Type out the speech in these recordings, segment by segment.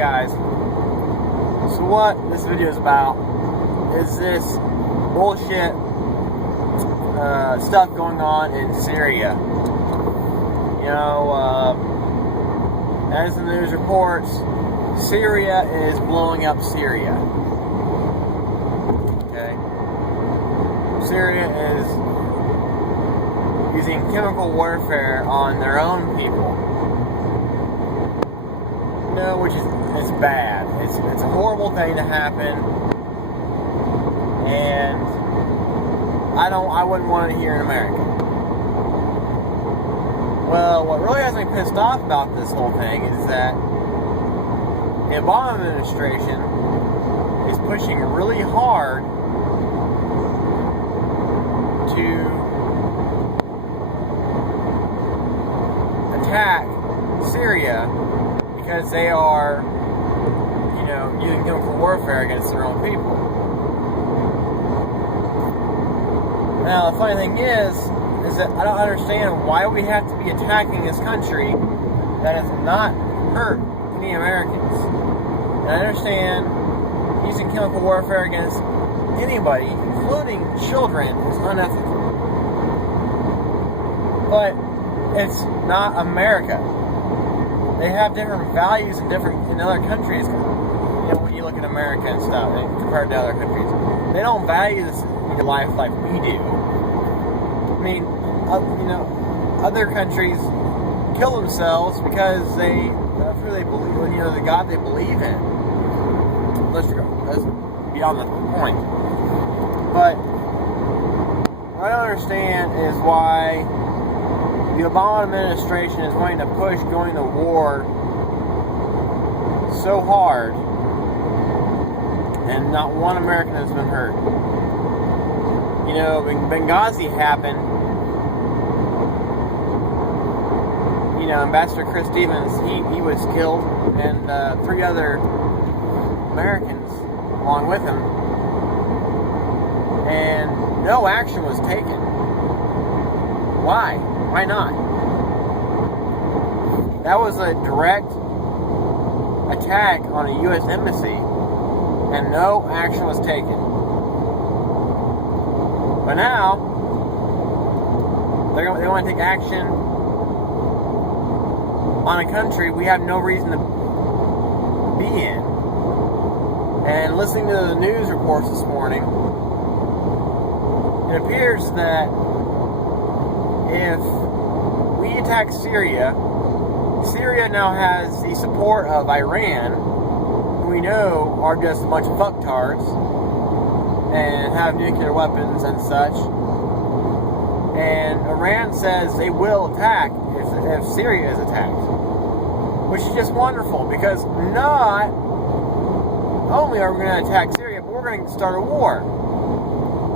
guys, so what this video is about is this bullshit stuff going on in Syria. You know, as the news reports, Syria is blowing up Syria. Okay? Syria is using chemical warfare on their own people. You know, which is bad. It's a horrible thing to happen, and I wouldn't want it here in America. Well, what really has me pissed off about this whole thing is that the Obama administration is pushing really hard to attack Syria because they are, you know, using chemical warfare against their own people. Now, the funny thing is that I don't understand why we have to be attacking this country that has not hurt any Americans. And I understand using chemical warfare against anybody, including children, is unethical. But it's not America. They have different values in other countries. You know, when you look at America and stuff, and compared to other countries, they don't value this life like we do. I mean, you know, other countries kill themselves because that's who they believe, you know, the God they believe in. Let's be on the point. But what I don't understand is why the Obama administration is wanting to push going to war so hard, and not one American has been hurt. You know, when Benghazi happened, you know, Ambassador Chris Stevens, he was killed, and 3 other Americans along with him, and no action was taken. Why? Why not? That was a direct attack on a U.S. embassy, and no action was taken. But now, they want to take action on a country we have no reason to be in. And listening to the news reports this morning, it appears that if we attack Syria, Syria now has the support of Iran, who we know are just a bunch of fucktards and have nuclear weapons and such. And Iran says they will attack if Syria is attacked, which is just wonderful, because not only are we going to attack Syria, but we're going to start a war.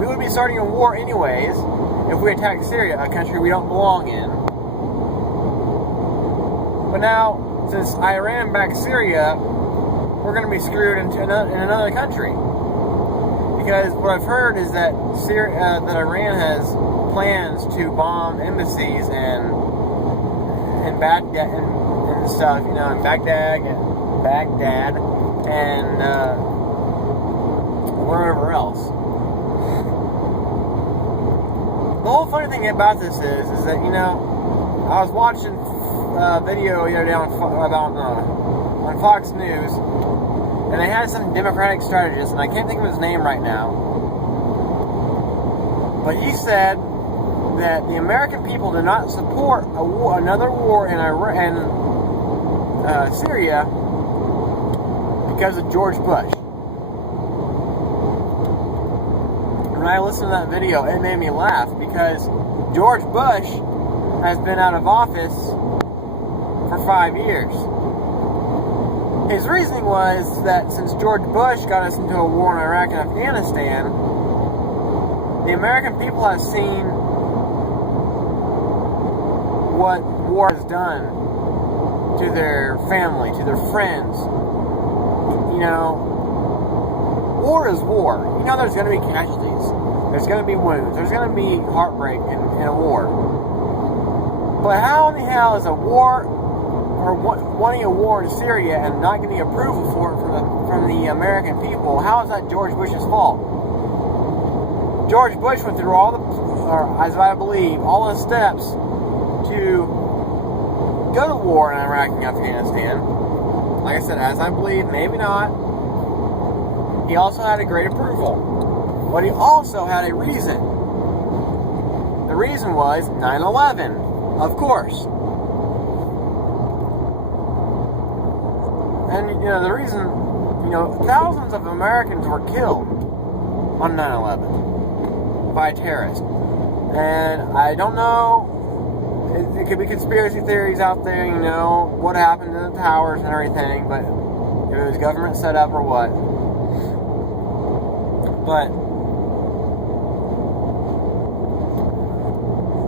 We would be starting a war anyways if we attack Syria, a country we don't belong in. But now, since Iran backed Syria, we're going to be screwed in another country. Because what I've heard is that that Iran has plans to bomb embassies and Baghdad and stuff, you know, in Baghdad and wherever else. The whole funny thing about this is that, you know, I was watching a video the other day on Fox News, and they had some Democratic strategist, and I can't think of his name right now, but he said that the American people do not support another war in Syria because of George Bush. When I listened to that video, it made me laugh, because George Bush has been out of office for 5 years. His reasoning was that since George Bush got us into a war in Iraq and Afghanistan, the American people have seen what war has done to their family, to their friends. You know, war is war. You know, there's going to be casualties. There's going to be wounds. There's going to be heartbreak in a war. But how in the hell is a war wanting a war in Syria and not getting approval for it from the American people, how is that George Bush's fault? George Bush went through as I believe, all the steps to go to war in Iraq and Afghanistan. Like I said, as I believe, maybe not. He also had a great approval. But he also had a reason. The reason was 9/11, of course. And, the reason, thousands of Americans were killed on 9/11 by terrorists. And I don't know, it could be conspiracy theories out there, what happened to the towers and everything, but if it was government set up or what. But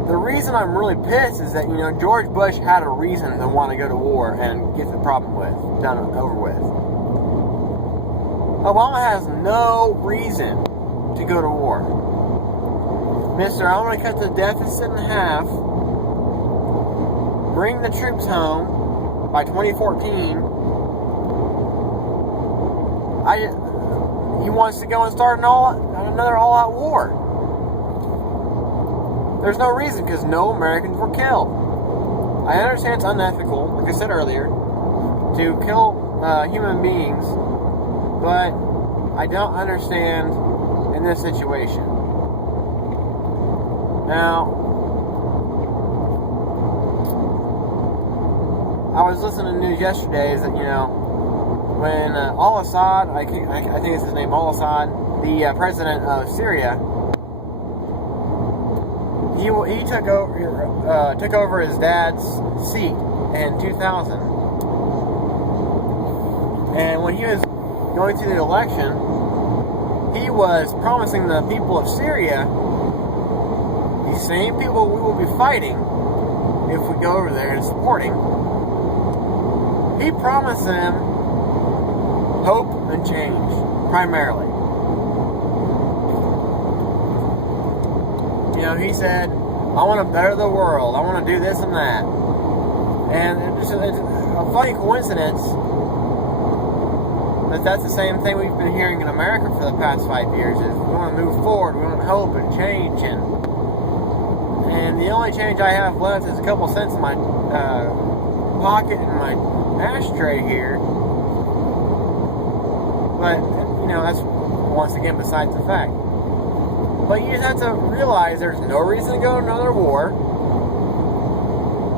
the reason I'm really pissed is that, George Bush had a reason to want to go to war and get the problem done and over with. Obama has no reason to go to war. Mister, I want to cut the deficit in half, bring the troops home by 2014. He wants to go and start another all-out war. There's no reason, because no Americans were killed. I understand it's unethical, like I said earlier, to kill human beings, but I don't understand in this situation. Now, I was listening to news yesterday that, when al-Assad, I think it's his name, al-Assad, the president of Syria, he took over his dad's seat in 2000. And when he was going through the election, he was promising the people of Syria, these same people we will be fighting if we go over there and supporting, he promised them hope and change, primarily. He said, I want to better the world, I want to do this and that. And it's a funny coincidence that that's the same thing we've been hearing in America for the past 5 years, is we want to move forward, we want hope and change, and the only change I have left is a couple cents in my pocket and my ashtray here. But, that's once again besides the fact. But you just have to realize there's no reason to go to another war.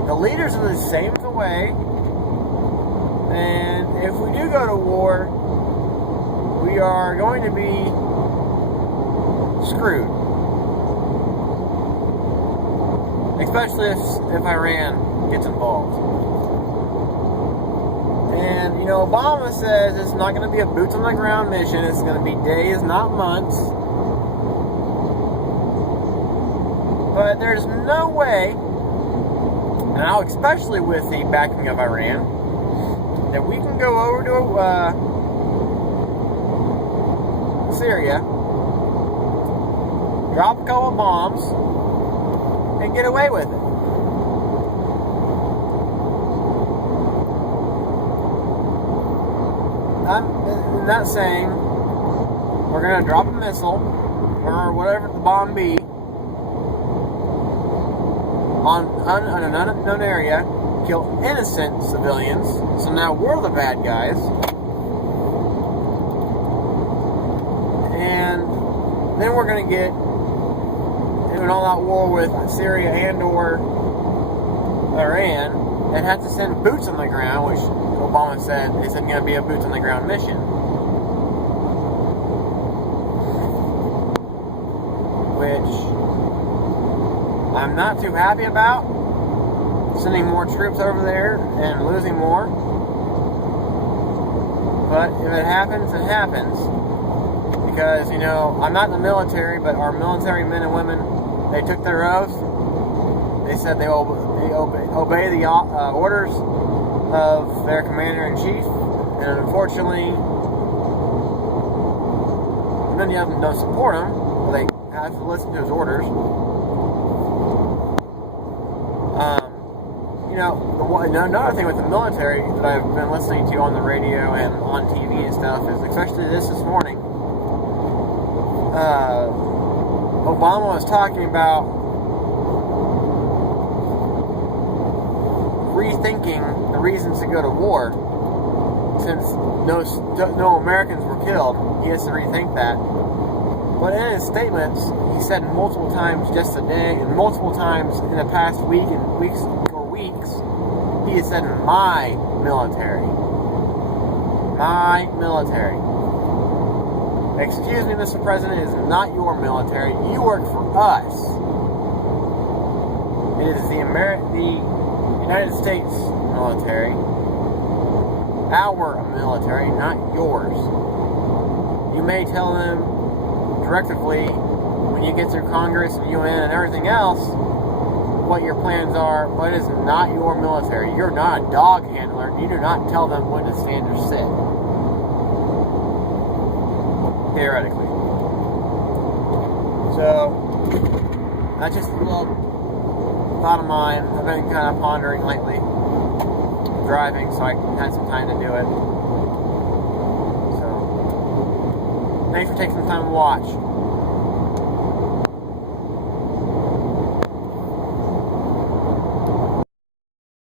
The leaders are the same way. And if we do go to war, we are going to be screwed. Especially if Iran gets involved. And, Obama says it's not going to be a boots on the ground mission. It's going to be days, not months. But there's no way, now especially with the backing of Iran, that we can go over to Syria, drop a couple bombs, and get away with it. I'm not saying we're going to drop a missile or whatever the bomb be on an unknown area, kill innocent civilians, so now we're the bad guys, and then we're going to get into an all-out war with Syria and or Iran, and have to send boots on the ground, which Obama said isn't going to be a boots on the ground mission. Which I'm not too happy about, sending more troops over there and losing more. But if it happens, it happens. Because, I'm not in the military, but our military men and women, they took their oath. They said they obey the orders of their commander-in-chief. And unfortunately, many of them don't support him. But they have to listen to his orders. another thing with the military that I've been listening to on the radio and on TV and stuff is, especially this morning, Obama was talking about rethinking the reasons to go to war. Since no Americans were killed, he has to rethink that. But in his statements, he said multiple times just today, and multiple times in the past weeks, he has said, my military. My military. Excuse me, Mr. President, it is not your military. You work for us. It is the United States military. Our military, not yours. You may tell them directively when you get through Congress and UN and everything else what your plans are, but it is not your military. You're not a dog handler. You do not tell them when to stand or sit. Theoretically. So, that's just a little thought of mine. I've been kind of pondering lately. Driving, so I had some time to do it. So, thanks for taking some time to watch.